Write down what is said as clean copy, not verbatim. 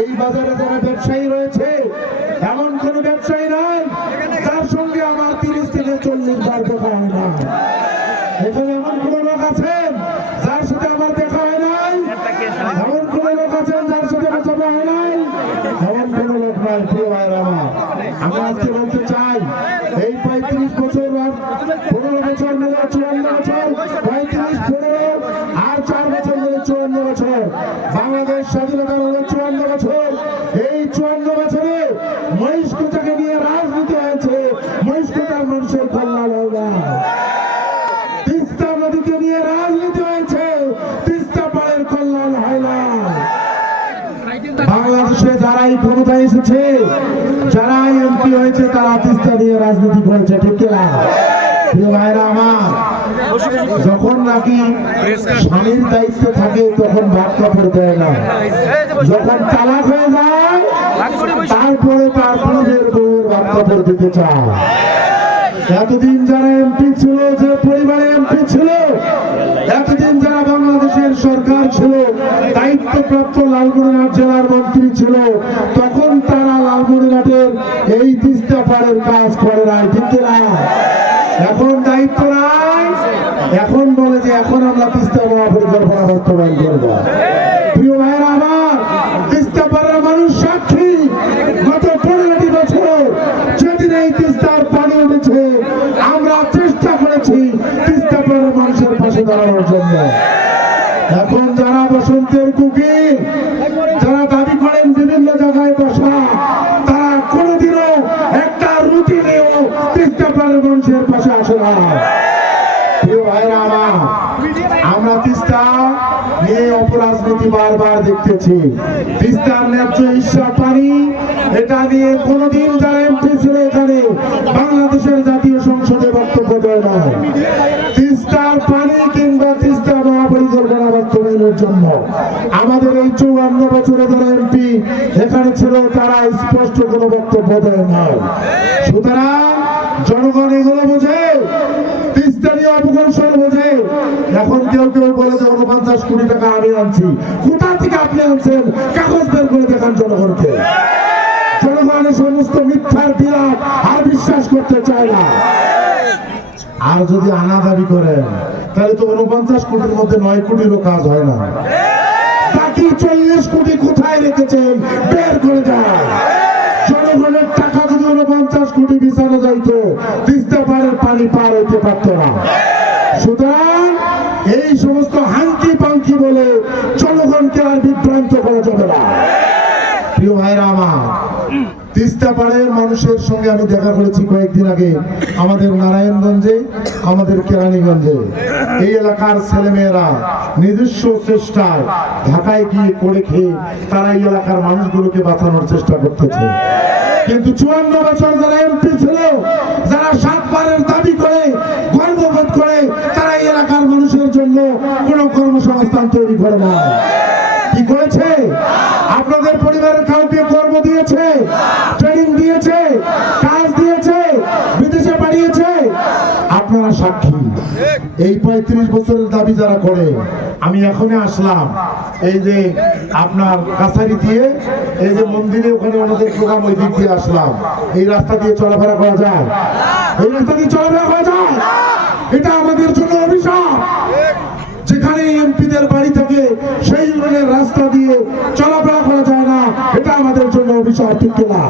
এই বাজারে যারা ব্যবসায়ী রয়েছে এমন কোন ব্যবসায়ী নাই যার সঙ্গে আমার 30 থেকে 40 বার দেখা হয় না। এখানে এমন কোন লোক আছেন যার সাথে আমার দেখা হয় নাই? এমন কোন লোক আছেন যার সাথে কথা হয় নাই? এমন কোন লোক নাই। প্রিয় ভাইরা আমার, আমি আজকে বলতে চাই এই 35 বছর 15 বছর মিলে 54 বছর, 35 15 আর 4 বছর মিলে 54 বছর, বাংলাদেশ স্বাধীনতা হলো 54 বছর। এই 54 বছরে মহিষকুটাকে নিয়ে রাজনীতি হয়েছে, মহিষকুটার মানুষের কল্যাণ হয় না। তিস্তা নদীকে নিয়ে রাজনীতি হয়েছে, তিস্তা পাড়ের কল্যাণ হয় না। বাংলাদেশে যারাই ক্ষমতায় এসেছে, যারাই এমপি হয়েছে, তারা তিস্তা নিয়ে রাজনীতি করেছে, ঠিক না? প্রিয় ভাইরা আমার, যখন নাকি স্বামীর দায়িত্ব থাকে তখন ভাত কাপড় দেয় না, যখন তালাক হয়ে যায় তারপরে তার পরিবারের বউয়ের ভাত কাপড় দিতে চায়। এতদিন যারা এমপি ছিল, যে পরিবারে এমপি ছিল, এতদিন যারা বাংলাদেশের সরকার ছিল, দায়িত্বপ্রাপ্ত লালমনিরহাট জেলার মন্ত্রী ছিল, তখন তারা লালমনিরহাটের এই তিস্তা পাড়ের কাজ করে নাই, ঠিক না? এখন দায়িত্ব নাই, এখন বলে যে এখন আমরা তিস্তা মহাপরিকল্পনা বাস্তবায়ন করব। প্রিয় ভাইয়েরা আমার, তিস্তা পাড়ের মানুষ সাক্ষী, গত 15টি বছর যেদিন এই তিস্তার পানি উঠেছে আমরা চেষ্টা করেছি তিস্তা পাড়ের মানুষের পাশে দাঁড়ানোর জন্য। এখন যারা বসন্তের কুকিল, যারা দাবি করেন বিভিন্ন জায়গায় বসা, তারা কোনোদিনও একটা রুটি নিয়েও তিস্তা পাড়ের মানুষের পাশে আসে না। প্রিয় ভাইরা আমার, আমরা তিস্তা নিয়ে অপরাজনীতি বারবার দেখতেছি। তিস্তার ন্যায্য হিস্সা পানি, এটা নিয়ে কোনোদিন যারা এমপি ছিল এখানে বাংলাদেশের জাতীয় সংসদে বক্তব্য দেয় না। তিস্তার পানি কিংবা তিস্তা মহাপরিকল্পনা বাস্তবায়নের জন্য আমাদের এই 54 বছরে যারা এমপি এখানে ছিল তারা স্পষ্ট কোনো বক্তব্য দেয় না। সুতরাং জনগণ এগুলো বোঝে, তিস্তা নিয়ে অপকৌশল বোঝে। এখন কেউ কেউ বলে যে 49 কোটি টাকা আমি আনছি। কোথা থেকে আপনি আনছেন? কাগজ বের করে দেখান জনগণকে। জনগণ সমস্ত মিথ্যার বিলাপ আর বিশ্বাস করতে চায় না। আর যদি আনা দাবি করেন তাহলে তো 49 কোটির মধ্যে 9 কোটিরও কাজ হয় না। বাকি 40 কোটি কোথায় রেখেছেন বের করে দেন। জনগণের টাকা যদি 49 কোটি বিছানো যাইতো, তিস্তা পাড়ের পানি পার হইতে পারত না। সুতরাং এই সমস্ত হাঙ্কি পাঙ্কি বলে জনগণকে আর বিভ্রান্ত করা যাবে না। প্রিয় ভাইরা আমার, তিস্তা পাড়ের মানুষের সঙ্গে আমি দেখা করেছি কয়েকদিন আগে আমাদের নারায়ণগঞ্জে, আমাদের কেরানীগঞ্জে। এই এলাকার ছেলেমেয়েরা নিজস্ব চেষ্টায় ঢাকায় গিয়ে করে খেয়ে তারা এই এলাকার মানুষগুলোকে বাঁচানোর চেষ্টা করতেছে। কিন্তু 54 বছর যারা এমপি ছিল, যারা 7 বারের দাবি করে গর্ববোধ করে, তারা এই এলাকার মানুষের জন্য কোনো কর্মসংস্থান তৈরি করে না। কি করেছে? আপনাদের পরিবারের কাউকে কর্ম দিয়েছে, ট্রেনিং দিয়েছে, কাজ দিয়েছে, বিদেশে পাঠিয়েছে? আপনারা সাক্ষী। এই 35 বছরের দাবি যারা করে, আমি এখনই আসলাম এই যে আপনার কাছারি দিয়ে, এই যে মন্দিরে ওখানে ওনাদের প্রোগ্রাম, ওই দিক দিয়ে আসলাম। এই রাস্তা দিয়ে চলাফেরা করা যায়? এই রাস্তা দিয়ে চলাফেরা করা যায়? এটা আমাদের জন্য অভিশাপ। যেখানে এমপিদের বাড়ি থাকে সেই ধরনের রাস্তা দিয়ে চলাফেরা করা যায় না, এটা আমাদের জন্য অভিশাপ, ঠিক না?